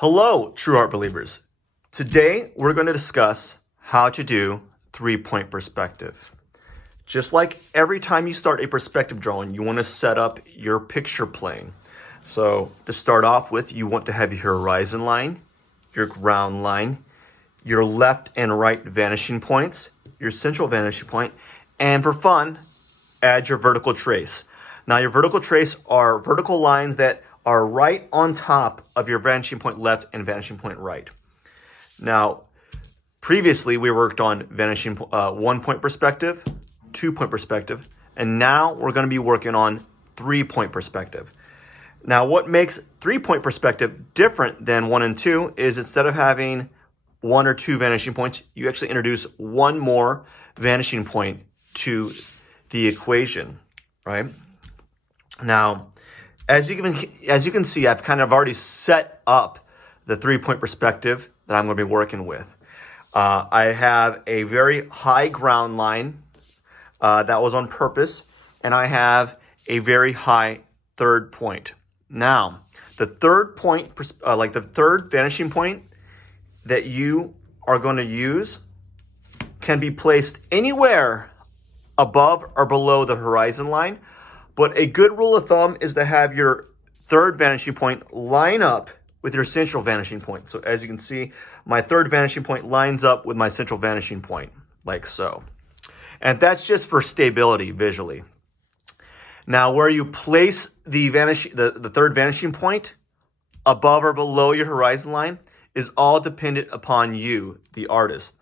Hello, True Art Believers. Today, we're going to discuss how to do three-point perspective. Just like every time you start a perspective drawing, you want to set up your picture plane. So to start off with, you want to have your horizon line, your ground line, your left and right vanishing points, your central vanishing point, and for fun, add your vertical trace. Now, your vertical trace are vertical lines that are right on top of your vanishing point left and vanishing point right. Now, previously we worked on vanishing 1-point perspective, 2-point perspective, and now we're going to be working on 3-point perspective. Now, what makes 3-point perspective different than 1 and 2 is instead of having 1 or 2 vanishing points, you actually introduce one more vanishing point to the equation, right? Now, as you can see, I've kind of already set up the 3-point perspective that I'm going to be working with. I have a very high ground line that was on purpose, and I have a very high third point. Now, the third point, like the third vanishing point that you are going to use can be placed anywhere above or below the horizon line. But a good rule of thumb is to have your third vanishing point line up with your central vanishing point. So as you can see, my third vanishing point lines up with my central vanishing point, like so. And that's just for stability visually. Now, where you place the third vanishing point above or below your horizon line is all dependent upon you, the artist.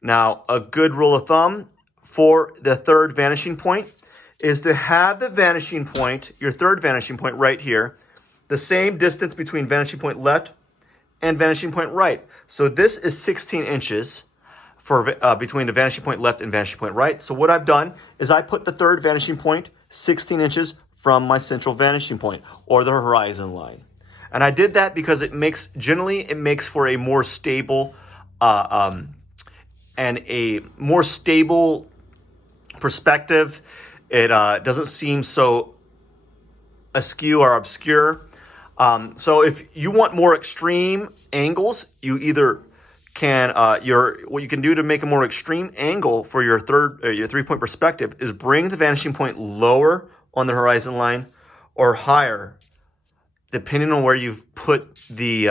Now, a good rule of thumb for the third vanishing point is to have the vanishing point, your third vanishing point right here, the same distance between vanishing point left and vanishing point right. So this is 16 inches for between the vanishing point left and vanishing point right. So what I've done is I put the third vanishing point 16 inches from my central vanishing point or the horizon line. And I did that because it makes for a more stable and a more stable perspective. It doesn't seem so askew or obscure. So if you want more extreme angles, you either can what you can do to make a more extreme angle for your your 3-point perspective is bring the vanishing point lower on the horizon line or higher, depending on where you've put the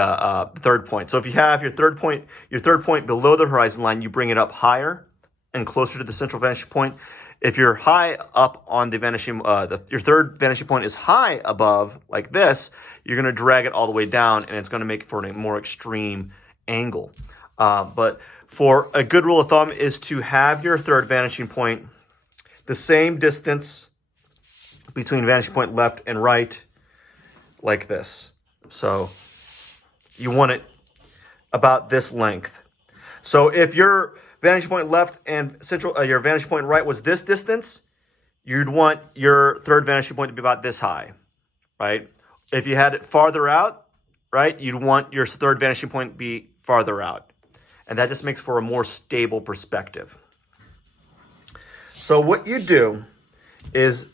third point. So if you have your third point below the horizon line, you bring it up higher and closer to the central vanishing point. If you're high up on the vanishing, your third vanishing point is high above, like this, you're going to drag it all the way down, and it's going to make for a more extreme angle. But for a good rule of thumb is to have your third vanishing point the same distance between vanishing point left and right, like this. So you want it about this length. So if your vanishing point left and central, your vanishing point right was this distance, you'd want your third vanishing point to be about this high, right? If you had it farther out, right, you'd want your third vanishing point to be farther out. And that just makes for a more stable perspective. So what you do is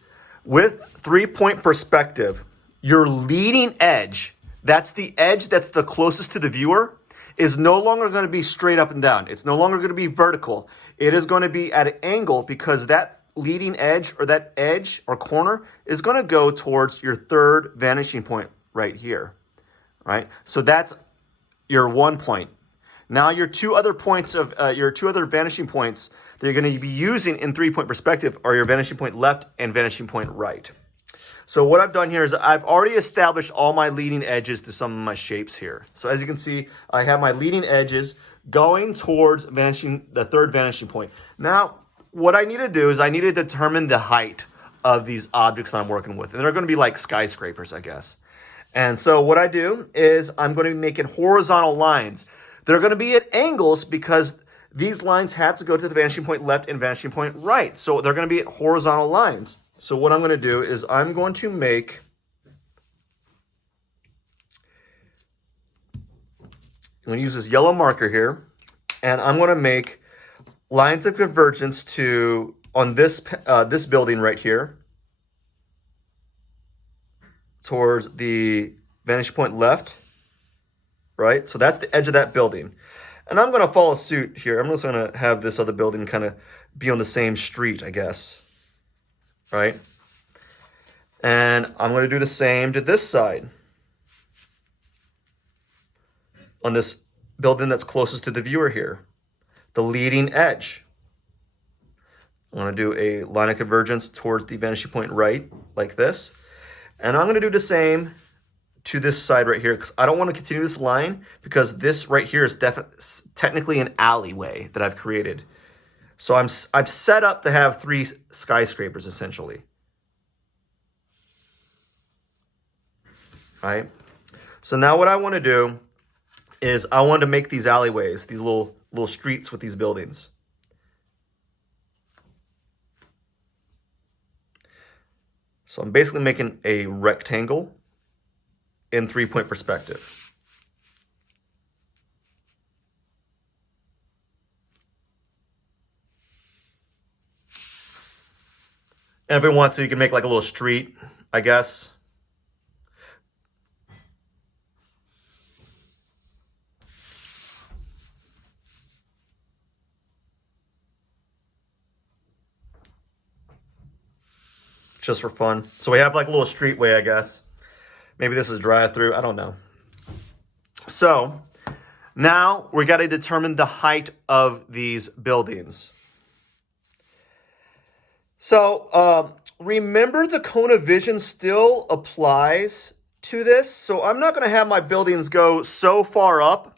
with 3-point perspective, your leading edge, that's the edge that's the closest to the viewer, is no longer going to be straight up and down. It's no longer going to be vertical. It is going to be at an angle because that leading edge or that edge or corner is going to go towards your third vanishing point right here, right? So that's your 1 point. Now your two other vanishing points that you're going to be using in 3-point perspective are your vanishing point left and vanishing point right. So what I've done here is I've already established all my leading edges to some of my shapes here. So as you can see, I have my leading edges going towards the third vanishing point. Now, what I need to do is I need to determine the height of these objects that I'm working with. And they're going to be like skyscrapers, I guess. And so what I do is I'm going to be making horizontal lines. They're going to be at angles because these lines have to go to the vanishing point left and vanishing point right. So they're going to be at horizontal lines. So what I'm going to do is I'm going to use this yellow marker here, and I'm going to make lines of convergence on this building right here towards the vanishing point left, right? So that's the edge of that building. And I'm going to follow suit here. I'm just going to have this other building kind of be on the same street, I guess, right? And I'm going to do the same to this side on this building that's closest to the viewer here, the leading edge. I'm going to do a line of convergence towards the vanishing point right, like this. And I'm going to do the same to this side right here, because I don't want to continue this line, because this right here is technically an alleyway that I've created. So I'm set up to have 3 skyscrapers, essentially. All right? So now what I want to do is I want to make these alleyways, these little streets with these buildings. So I'm basically making a rectangle in 3-point perspective. And if we want to, you can make like a little street, I guess. Just for fun. So we have like a little streetway, I guess. Maybe this is drive-through. I don't know. So now we got to determine the height of these buildings. So remember, the cone of vision still applies to this. So I'm not going to have my buildings go so far up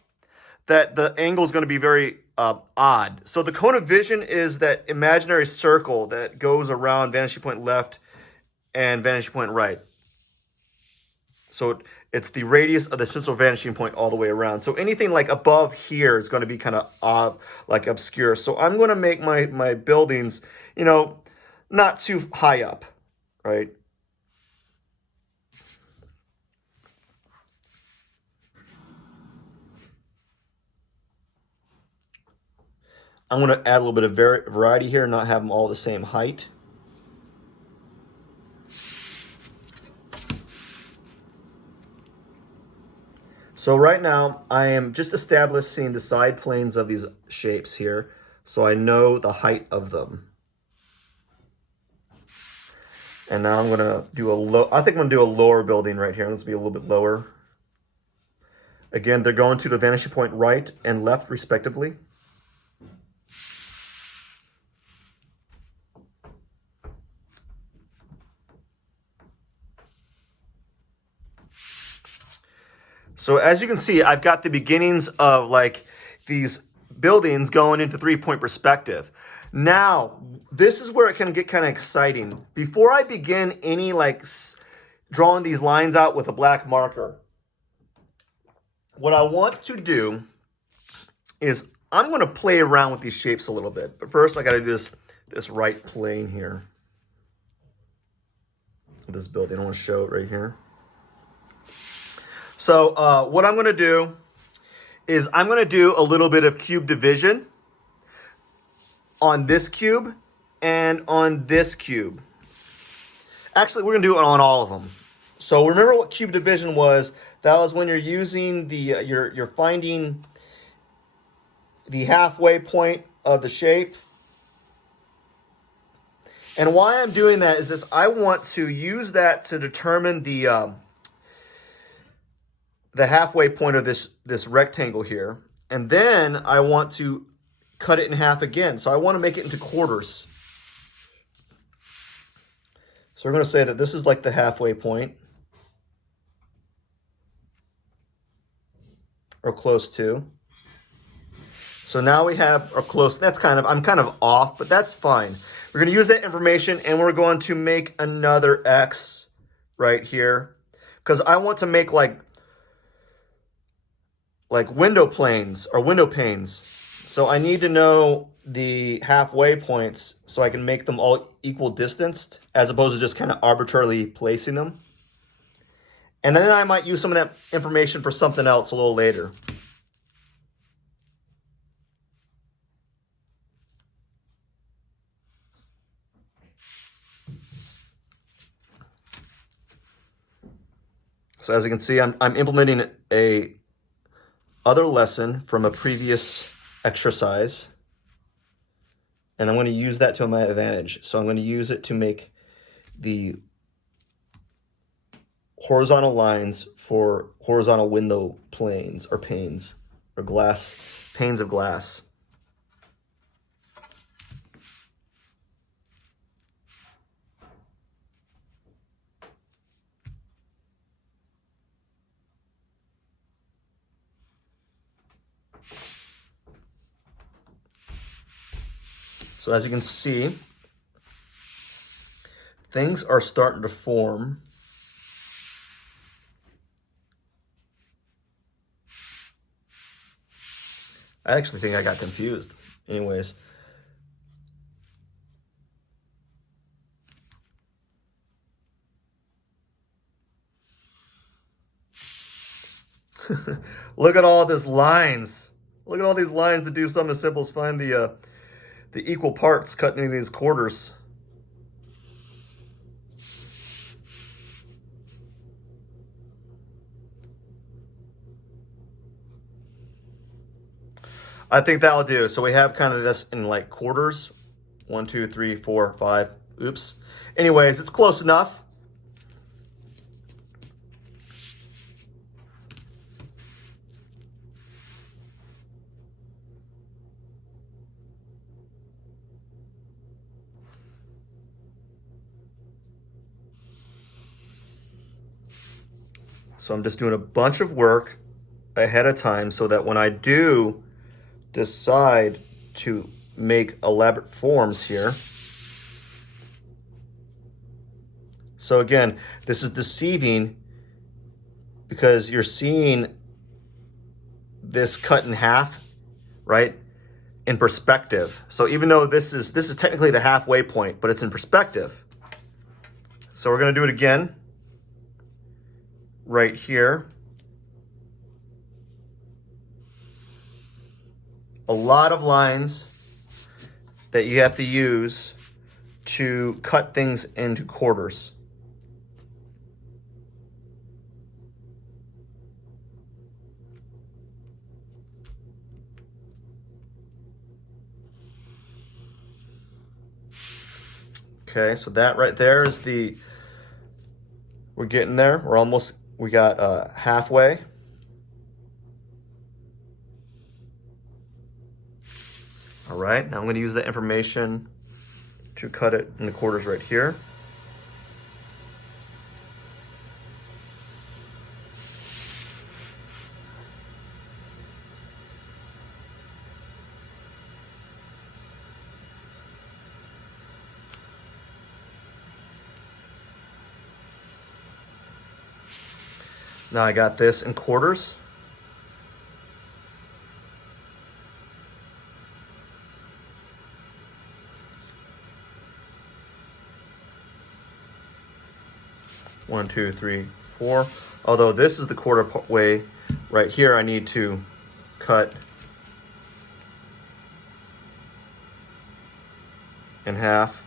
that the angle is going to be very odd. So the cone of vision is that imaginary circle that goes around vanishing point left and vanishing point right. So it's the radius of the central vanishing point all the way around. So anything like above here is going to be kind of like obscure. So I'm going to make my buildings, you know, not too high up, right? I'm going to add a little bit of variety here and not have them all the same height. So right now, I am just establishing the side planes of these shapes here, so I know the height of them. And now I'm going to do I think I'm going to do a lower building right here. Let's be a little bit lower. Again, they're going to the vanishing point right and left, respectively. So as you can see, I've got the beginnings of like these buildings going into 3-point perspective. Now, this is where it can get kind of exciting. Before I begin any like drawing these lines out with a black marker, what I want to do is I'm going to play around with these shapes a little bit. But first, I got to do this right plane here. This building, I want to show it right here. So what I'm going to do is I'm going to do a little bit of cube division on this cube and on this cube. Actually, we're going to do it on all of them. So remember what cube division was? That was when you're using the you're finding the halfway point of the shape. And why I'm doing that is this: I want to use that to determine the halfway point of this rectangle here. And then I want to cut it in half again. So I want to make it into quarters. So we're going to say that this is like the halfway point, or close to. So now we have, or close, I'm kind of off, but that's fine. We're going to use that information and we're going to make another X right here, because I want to make like window planes or window panes. So I need to know the halfway points so I can make them all equal distanced, as opposed to just kind of arbitrarily placing them. And then I might use some of that information for something else a little later. So as you can see, I'm implementing a other lesson from a previous exercise, and I'm going to use that to my advantage. So I'm going to use it to make the horizontal lines for horizontal window planes or panes or glass, panes of glass. So as you can see, things are starting to form. I actually think I got confused. Anyways. Look at all these lines. Look at all these lines to do something as simple as find the equal parts cutting into these quarters. I think that'll do. So we have kind of this in like quarters. 1, 2, 3, 4, 5. Oops. Anyways, it's close enough. So I'm just doing a bunch of work ahead of time so that when I do decide to make elaborate forms here. So again, this is deceiving because you're seeing this cut in half, right? In perspective. So even though this is technically the halfway point, but it's in perspective. So we're going to do it again right here. A lot of lines that you have to use to cut things into quarters. Okay, so that right there is we're getting there. We got halfway. All right, now I'm going to use that information to cut it in the quarters right here. Now I got this in quarters. One, two, three, four. Although this is the quarter way right here, I need to cut in half.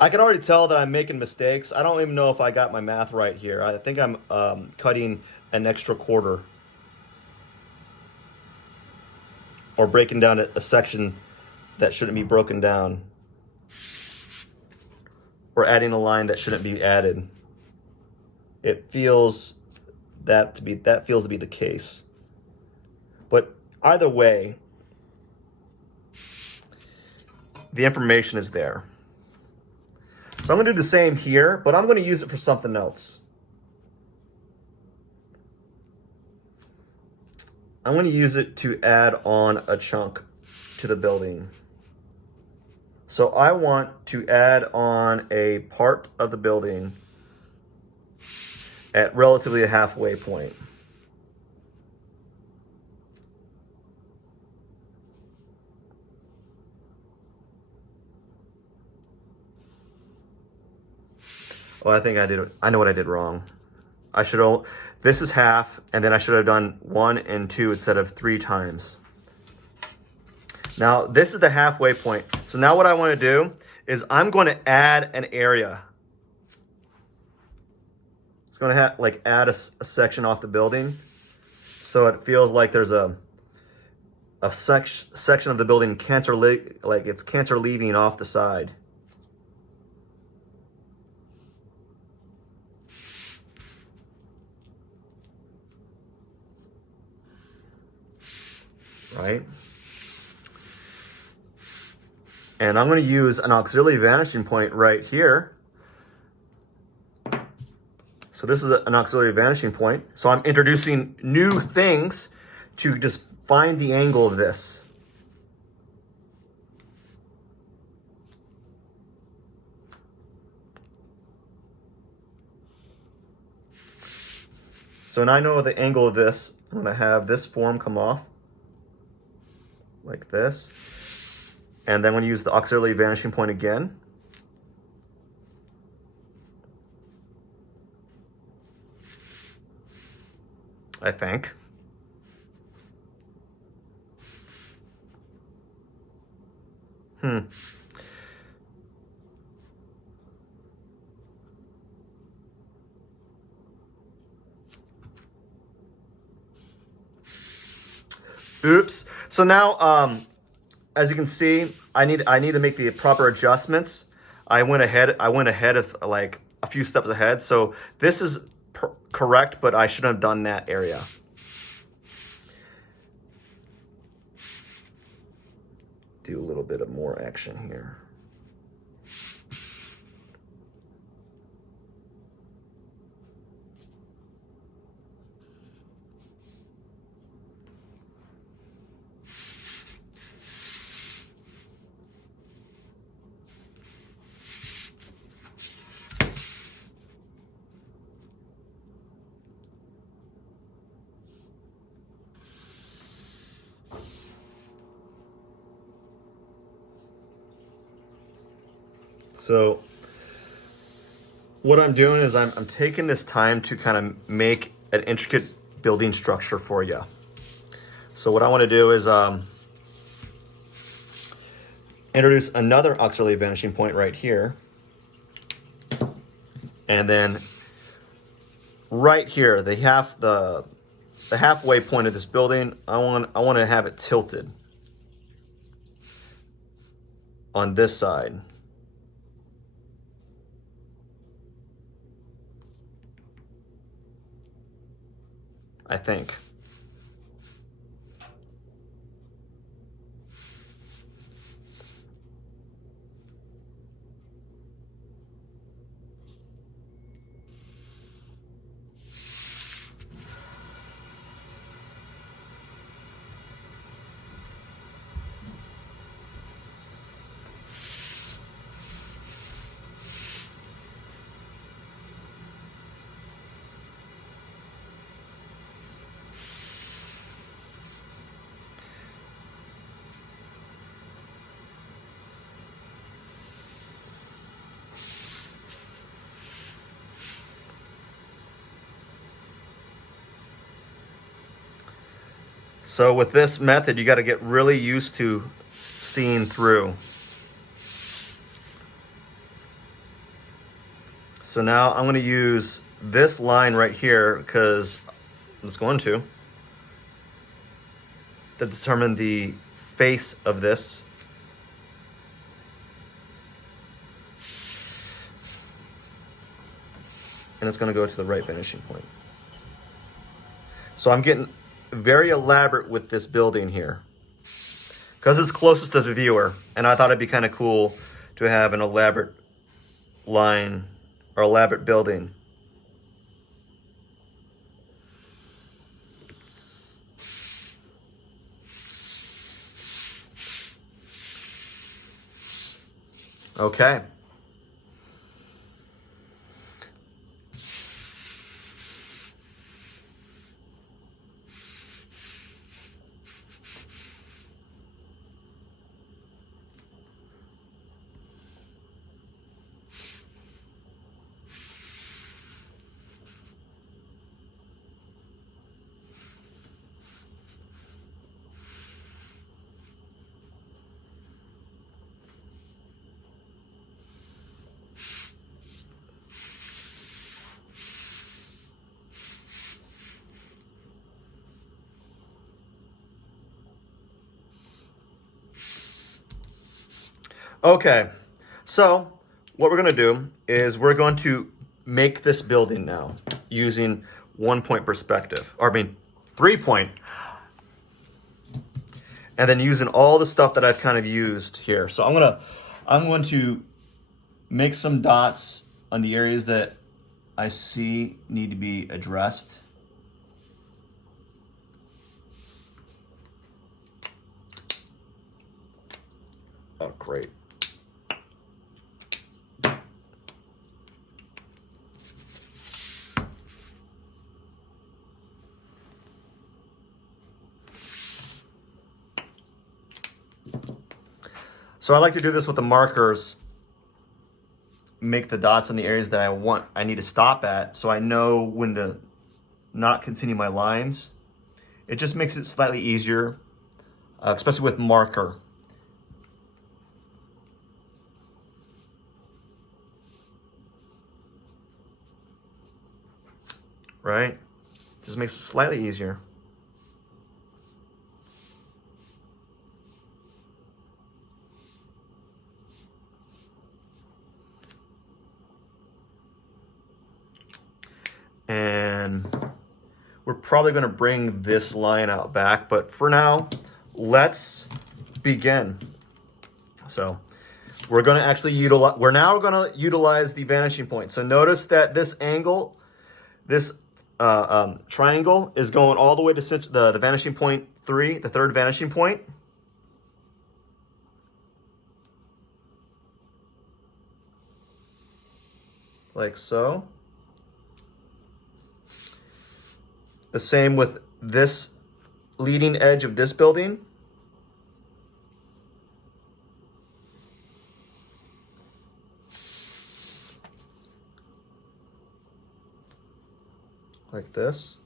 I can already tell that I'm making mistakes. I don't even know if I got my math right here. I think I'm cutting an extra quarter or breaking down a section that shouldn't be broken down, or adding a line that shouldn't be added. It feels that feels to be the case. But either way, the information is there. So I'm going to do the same here, but I'm going to use it for something else. I'm going to use it to add on a chunk to the building. So I want to add on a part of the building at relatively a halfway point. Well, I know what I did wrong. This is half, and then I should have done 1 and 2 instead of 3 times. Now, this is the halfway point. So now what I want to do is I'm going to add an area. It's going to like add a section off the building, so it feels like there's a section of the building like it's cantilever off the side. Right? And I'm going to use an auxiliary vanishing point right here. So this is an auxiliary vanishing point. So I'm introducing new things to just find the angle of this. So now I know the angle of this. I'm going to have this form come off like this. And then I'm going to use the auxiliary vanishing point again. I think. Oops. So now, as you can see, I need to make the proper adjustments. I went ahead of like a few steps ahead. So this is correct, but I shouldn't have done that area. Do a little bit of more action here. So what I'm doing is I'm taking this time to kind of make an intricate building structure for you. So what I want to do is introduce another auxiliary vanishing point right here. And then right here, the halfway point of this building, I want to have it tilted on this side. I think. So with this method, you got to get really used to seeing through. So now I'm going to use this line right here because I'm just going to determine the face of this. And it's going to go to the right vanishing point. So I'm getting very elaborate with this building here because it's closest to the viewer, and I thought it'd be kind of cool to have an elaborate line or elaborate building. Okay. Okay, so what we're going to do is we're going to make this building now using 1 point perspective, or I mean 3 point, and then using all the stuff that I've kind of used here. So I'm going to make some dots on the areas that I see need to be addressed. Oh, great. So I like to do this with the markers, make the dots in the areas that I need to stop at, so I know when to not continue my lines. It just makes it slightly easier, especially with marker. Right? Just makes it slightly easier. And we're probably going to bring this line out back, but for now, let's begin. So we're going to actually utilize the vanishing point. So notice that this angle, this triangle is going all the way to the vanishing point 3, the third vanishing point. Like so. The same with this leading edge of this building. Like this.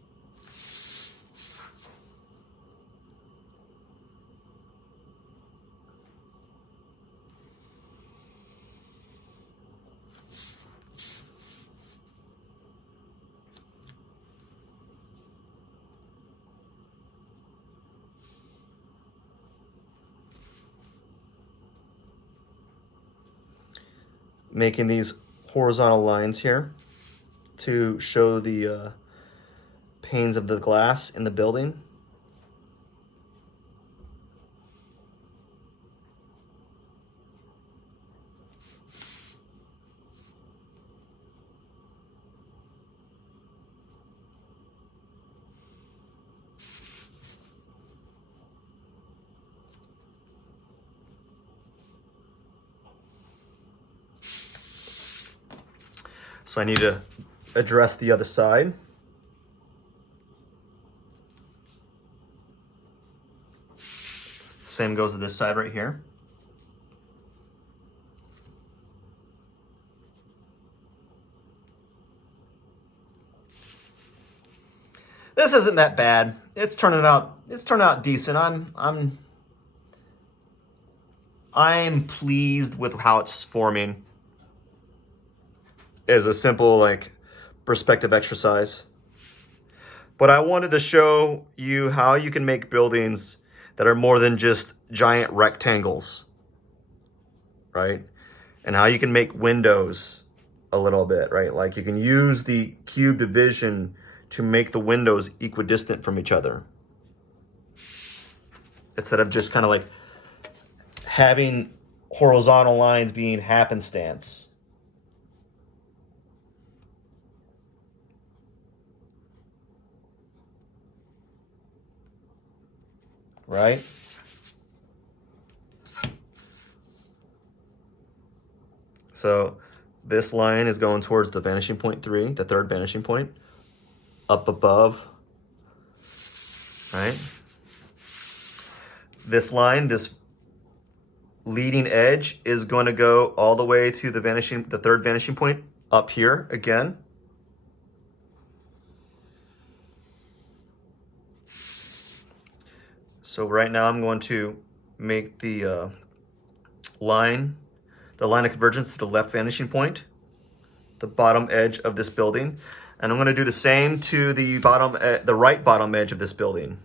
Making these horizontal lines here to show the panes of the glass in the building. So I need to address the other side. Same goes to this side right here. This isn't that bad. It's turning out decent. I'm pleased with how it's forming. As a simple like perspective exercise. But I wanted to show you how you can make buildings that are more than just giant rectangles, right? And how you can make windows a little bit, right? Like you can use the cube division to make the windows equidistant from each other. Instead of just kind of like having horizontal lines being happenstance. Right? So this line is going towards the vanishing point 3, the third vanishing point, up above, right? This line, this leading edge is going to go all the way to the third vanishing point up here again. So right now I'm going to make the line of convergence to the left vanishing point, the bottom edge of this building. And I'm going to do the same to the right bottom edge of this building.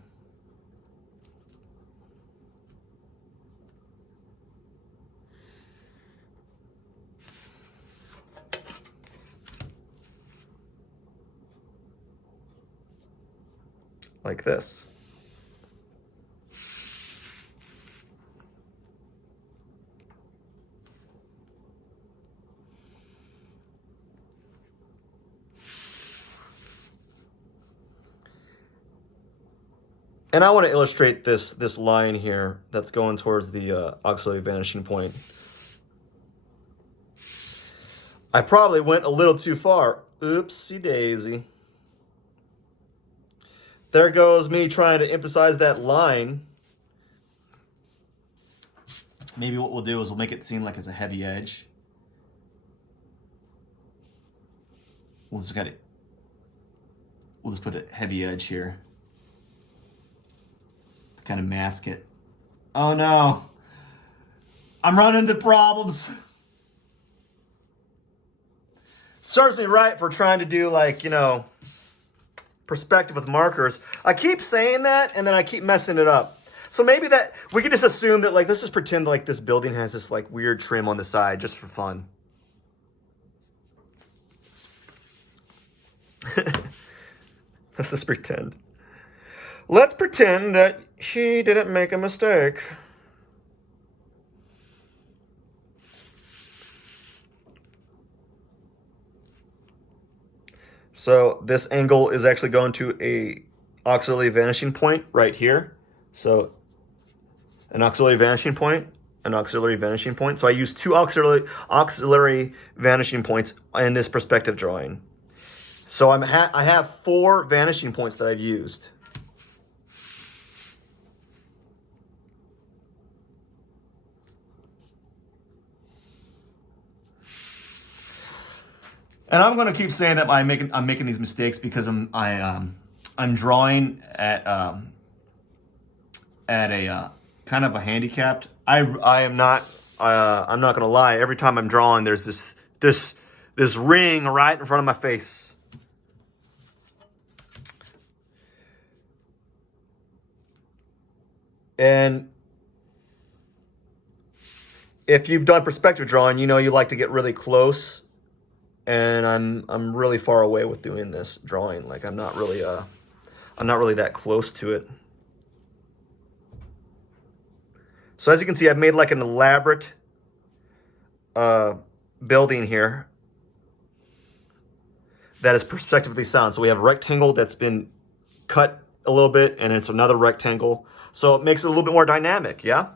like this. And I want to illustrate this line here that's going towards the auxiliary vanishing point. I probably went a little too far. Oopsie daisy. There goes me trying to emphasize that line. Maybe what we'll do is we'll make it seem like it's a heavy edge. We'll just put a heavy edge here to kind of mask it. Oh no, I'm running into problems. Serves me right for trying to do, like, you know, perspective with markers. I keep saying that and then I keep messing it up. So maybe that we can just assume that, like, let's just pretend like this building has this like weird trim on the side just for fun. Let's just pretend. Let's pretend that he didn't make a mistake. So this angle is actually going to a auxiliary vanishing point right here. So an auxiliary vanishing point, an auxiliary vanishing point. So I use two auxiliary vanishing points in this perspective drawing. So I have 4 vanishing points that I've used. And I'm going to keep saying that I'm making these mistakes because I'm drawing at a kind of a handicapped. I'm not going to lie. Every time I'm drawing, there's this ring right in front of my face. And if you've done perspective drawing, you know you like to get really close. And I'm really far away with doing this drawing. Like I'm not really that close to it. So as you can see, I've made like an elaborate building here that is perspectively sound. So we have a rectangle that's been cut a little bit, and it's another rectangle. So it makes it a little bit more dynamic, yeah?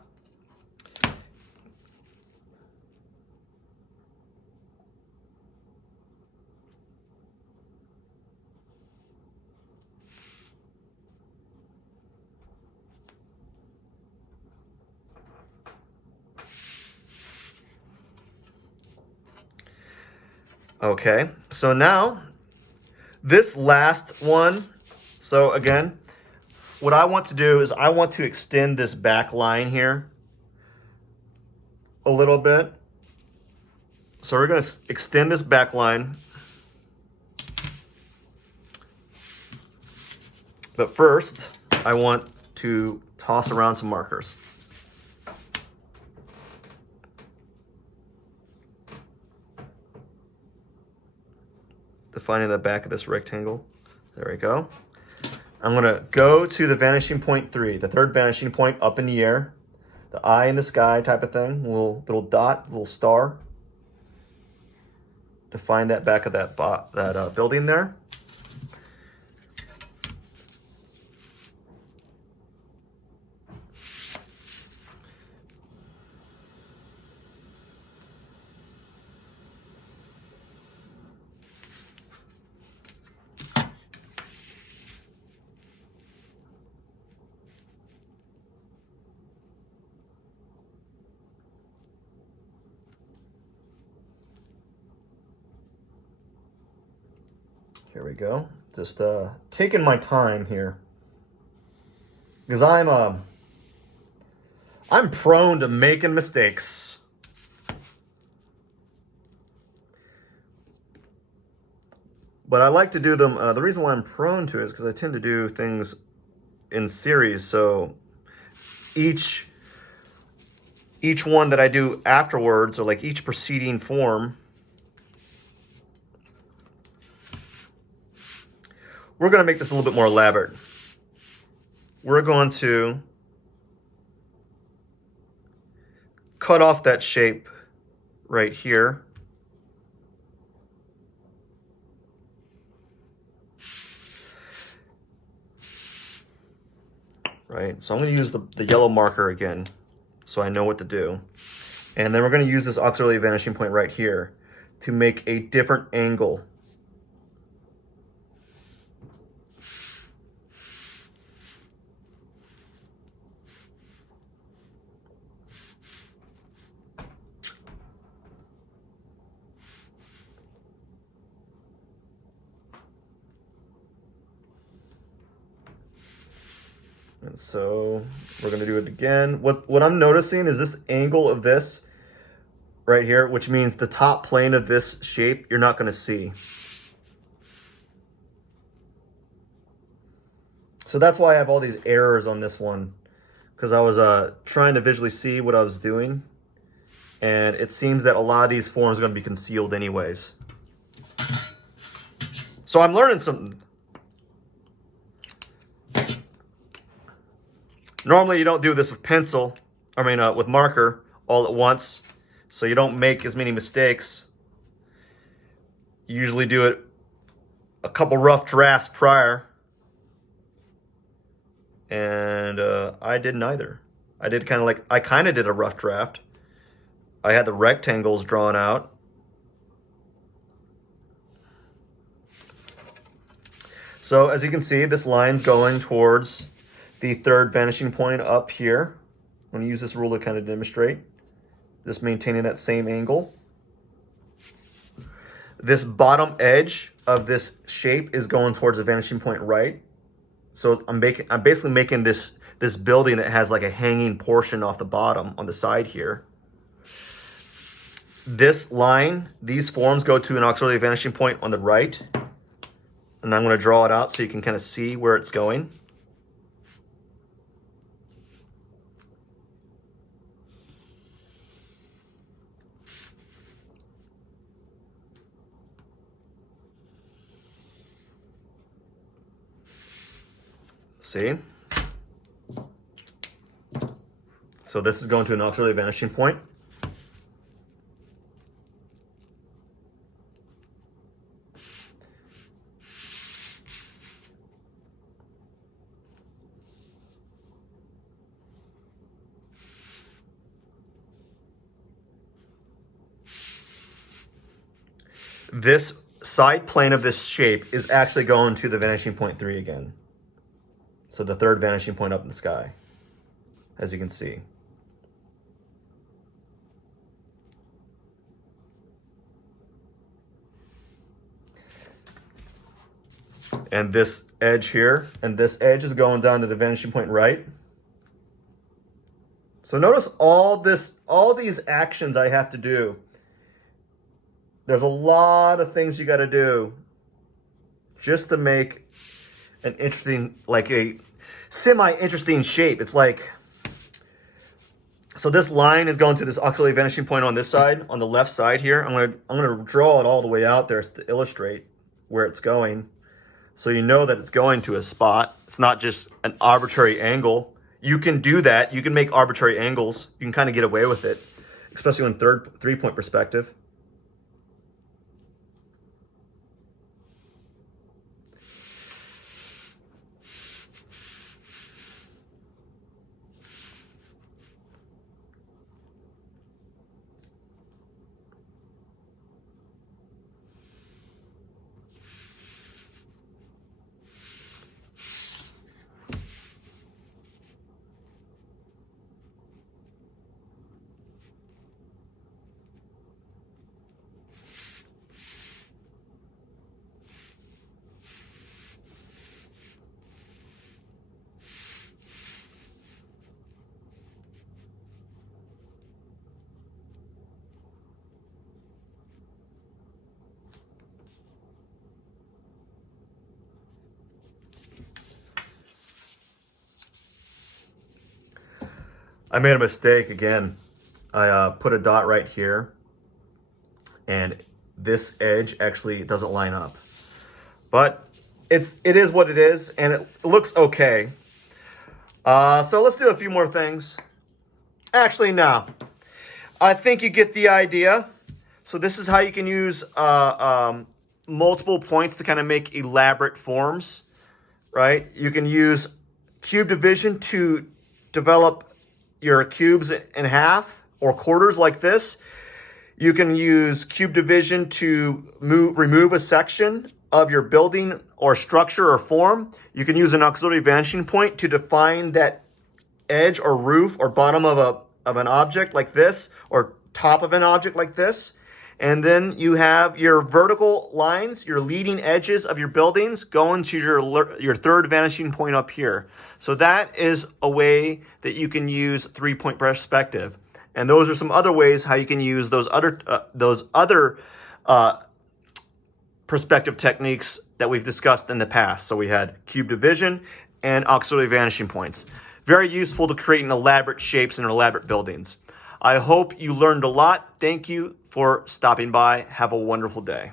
Okay, so now this last one, so again, what I want to do is I want to extend this back line here a little bit. So we're going to extend this back line. But first, I want to toss around some markers. Defining the back of this rectangle. There we go. I'm going to go to the vanishing point 3, the third vanishing point up in the air. The eye in the sky type of thing. Little dot, little star. Define that back of that building there. Here we go. Just taking my time here, because I'm prone to making mistakes. But I like to do them. The reason why I'm prone to it is because I tend to do things in series. So each one that I do afterwards, or like each preceding form, we're going to make this a little bit more elaborate. we're going to cut off that shape right here. Right, so I'm going to use the yellow marker again so I know what to do. And then we're going to use this auxiliary vanishing point right here to make a different angle. And so we're going to do it again. What I'm noticing is this angle of this right here, which means the top plane of this shape, you're not going to see. So that's why I have all these errors on this one, because I was trying to visually see what I was doing. And it seems that a lot of these forms are going to be concealed anyways. So I'm learning something. Normally you don't do this with pencil, with marker all at once, so you don't make as many mistakes. You usually do it a couple rough drafts prior, and I didn't either. I kind of did a rough draft. I had the rectangles drawn out. So as you can see, this line's going towards the third vanishing point up here. I'm going to use this rule to kind of demonstrate. Just maintaining that same angle. This bottom edge of this shape is going towards the vanishing point right. So I'm basically making this building that has like a hanging portion off the bottom on the side here. This line, these forms go to an auxiliary vanishing point on the right. And I'm going to draw it out so you can kind of see where it's going. See? So this is going to an auxiliary vanishing point. This side plane of this shape is actually going to the vanishing point 3 again. So the third vanishing point up in the sky, as you can see. And this edge here, and this edge is going down to the vanishing point right. So notice all these actions I have to do. There's a lot of things you got to do just to make an interesting, like a semi-interesting shape. It's like, so this line is going to this auxiliary vanishing point on this side, on the left side here. I'm gonna draw it all the way out there to illustrate where it's going, so you know that it's going to a spot. It's not just an arbitrary angle. You can do that. You can make arbitrary angles. You can kind of get away with it, especially in three-point perspective. I made a mistake again. I put a dot right here, and this edge actually doesn't line up. But it is what it is, and it looks okay. So let's do a few more things. Actually, no. I think you get the idea. So this is how you can use multiple points to kind of make elaborate forms, right? You can use cube division to develop your cubes in half or quarters like this. You can use cube division to remove a section of your building or structure or form. You can use an auxiliary vanishing point to define that edge or roof or bottom of an object like this, or top of an object like this. And then you have your vertical lines, your leading edges of your buildings going to your third vanishing point up here. So that is a way that you can use 3-point perspective. And those are some other ways how you can use those other perspective techniques that we've discussed in the past. So we had cube division and auxiliary vanishing points. Very useful to creating elaborate shapes and elaborate buildings. I hope you learned a lot. Thank you for stopping by. Have a wonderful day.